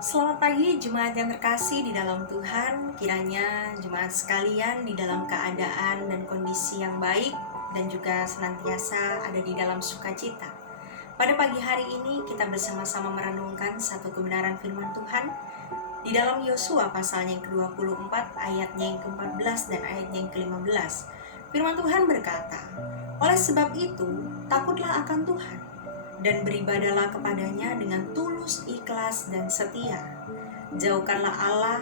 Selamat pagi jemaat yang terkasih di dalam Tuhan. Kiranya jemaat sekalian di dalam keadaan dan kondisi yang baik dan juga senantiasa ada di dalam sukacita. Pada pagi hari ini kita bersama-sama merenungkan satu kebenaran firman Tuhan di dalam Yosua pasalnya yang ke-24 ayatnya yang ke-14 dan ayatnya yang ke-15. Firman Tuhan berkata, "Oleh sebab itu, takutlah akan Tuhan dan beribadalah kepadanya dengan tulus, ikhlas, dan setia. Jauhkanlah Allah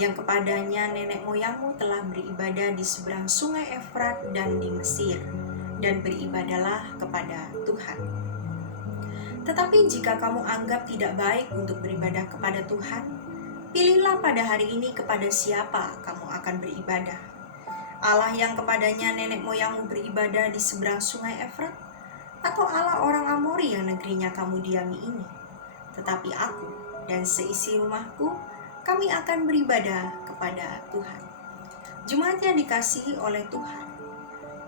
yang kepadanya nenek moyangmu telah beribadah di seberang sungai Efrat dan di Mesir, dan beribadalah kepada Tuhan." Tetapi jika kamu anggap tidak baik untuk beribadah kepada Tuhan, pilihlah pada hari ini kepada siapa kamu akan beribadah. Allah yang kepadanya nenek moyangmu beribadah di seberang sungai Efrat, atau Allah orang Amori yang negerinya kamu diami ini? Tetapi aku dan seisi rumahku, kami akan beribadah kepada Tuhan. Jemaat yang dikasihi oleh Tuhan,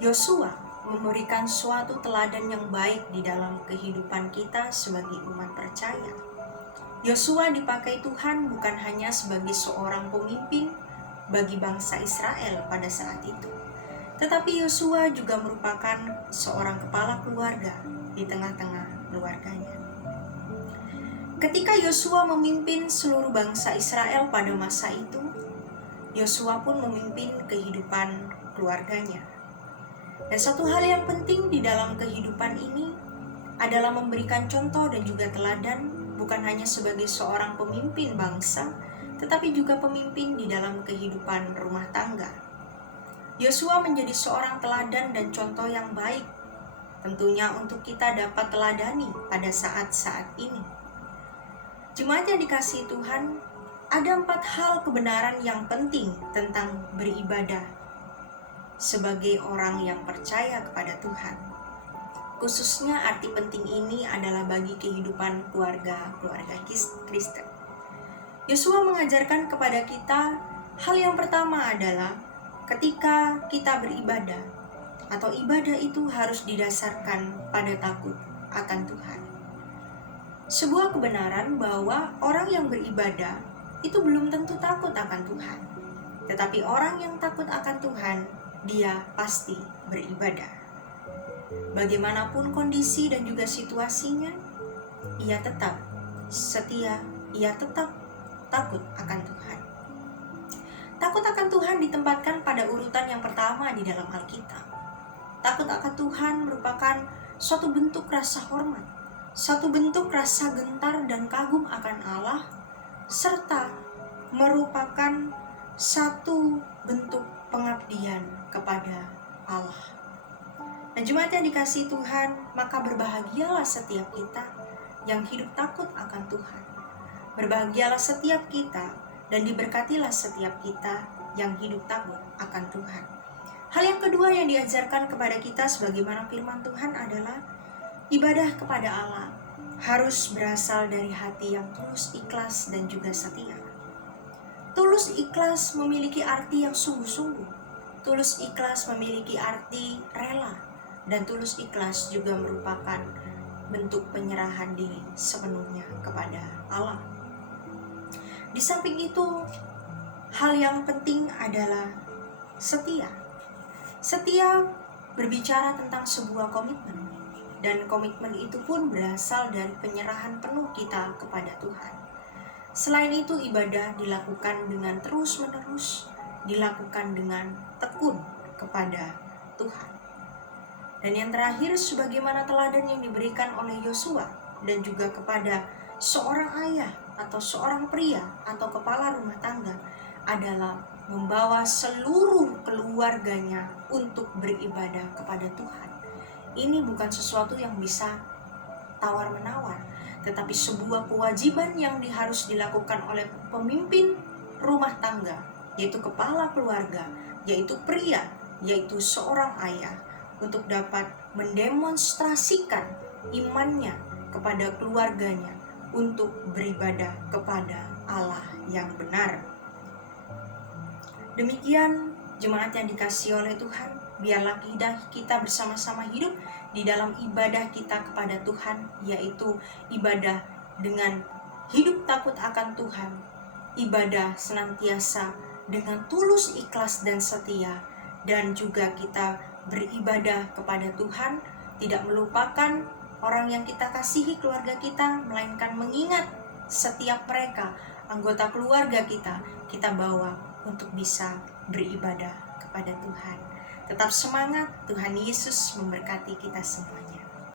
Yosua memberikan suatu teladan yang baik di dalam kehidupan kita sebagai umat percaya. Yosua dipakai Tuhan bukan hanya sebagai seorang pemimpin bagi bangsa Israel pada saat itu, tetapi Yosua juga merupakan seorang kepala keluarga di tengah-tengah keluarganya. Ketika Yosua memimpin seluruh bangsa Israel pada masa itu, Yosua pun memimpin kehidupan keluarganya. Dan satu hal yang penting di dalam kehidupan ini adalah memberikan contoh dan juga teladan, bukan hanya sebagai seorang pemimpin bangsa, tetapi juga pemimpin di dalam kehidupan rumah tangga. Yosua menjadi seorang teladan dan contoh yang baik, tentunya untuk kita dapat teladani pada saat-saat ini. Jemaat yang dikasihi Tuhan, ada 4 hal kebenaran yang penting tentang beribadah sebagai orang yang percaya kepada Tuhan. Khususnya arti penting ini adalah bagi kehidupan keluarga Kristen. Yosua mengajarkan kepada kita hal yang pertama adalah ketika kita beribadah atau ibadah itu harus didasarkan pada takut akan Tuhan. Sebuah kebenaran bahwa orang yang beribadah itu belum tentu takut akan Tuhan. Tetapi orang yang takut akan Tuhan, dia pasti beribadah. Bagaimanapun kondisi dan juga situasinya, ia tetap setia, ia tetap takut akan Tuhan. Takut akan Tuhan ditempatkan pada urutan yang pertama di dalam Alkitab. Takut akan Tuhan merupakan suatu bentuk rasa hormat, satu bentuk rasa gentar dan kagum akan Allah, serta merupakan satu bentuk pengabdian kepada Allah. Dan jemaat yang dikasihi Tuhan, maka berbahagialah setiap kita yang hidup takut akan Tuhan. Berbahagialah setiap kita dan diberkatilah setiap kita yang hidup takut akan Tuhan. Hal yang kedua yang diajarkan kepada kita sebagaimana firman Tuhan adalah ibadah kepada Allah harus berasal dari hati yang tulus, ikhlas, dan juga setia. Tulus ikhlas memiliki arti yang sungguh-sungguh. Tulus ikhlas memiliki arti rela. Dan tulus ikhlas juga merupakan bentuk penyerahan diri sepenuhnya kepada Allah. Di samping itu, hal yang penting adalah setia. Setia berbicara tentang sebuah komitmen. Dan komitmen itu pun berasal dari penyerahan penuh kita kepada Tuhan. Selain itu, ibadah dilakukan dengan terus-menerus, dilakukan dengan tekun kepada Tuhan. Dan yang terakhir, sebagaimana teladan yang diberikan oleh Yosua dan juga kepada seorang ayah atau seorang pria atau kepala rumah tangga adalah membawa seluruh keluarganya untuk beribadah kepada Tuhan. Ini bukan sesuatu yang bisa tawar-menawar, tetapi sebuah kewajiban yang harus dilakukan oleh pemimpin rumah tangga, yaitu kepala keluarga, yaitu pria, yaitu seorang ayah, untuk dapat mendemonstrasikan imannya kepada keluarganya untuk beribadah kepada Allah yang benar. Demikian jemaat yang dikasihi oleh Tuhan, biarlah kita bersama-sama hidup di dalam ibadah kita kepada Tuhan, yaitu ibadah dengan hidup takut akan Tuhan, ibadah senantiasa dengan tulus, ikhlas, dan setia, dan juga kita beribadah kepada Tuhan, tidak melupakan orang yang kita kasihi, keluarga kita, melainkan mengingat setiap mereka, anggota keluarga kita bawa untuk bisa beribadah kepada Tuhan. Tetap semangat, Tuhan Yesus memberkati kita semuanya.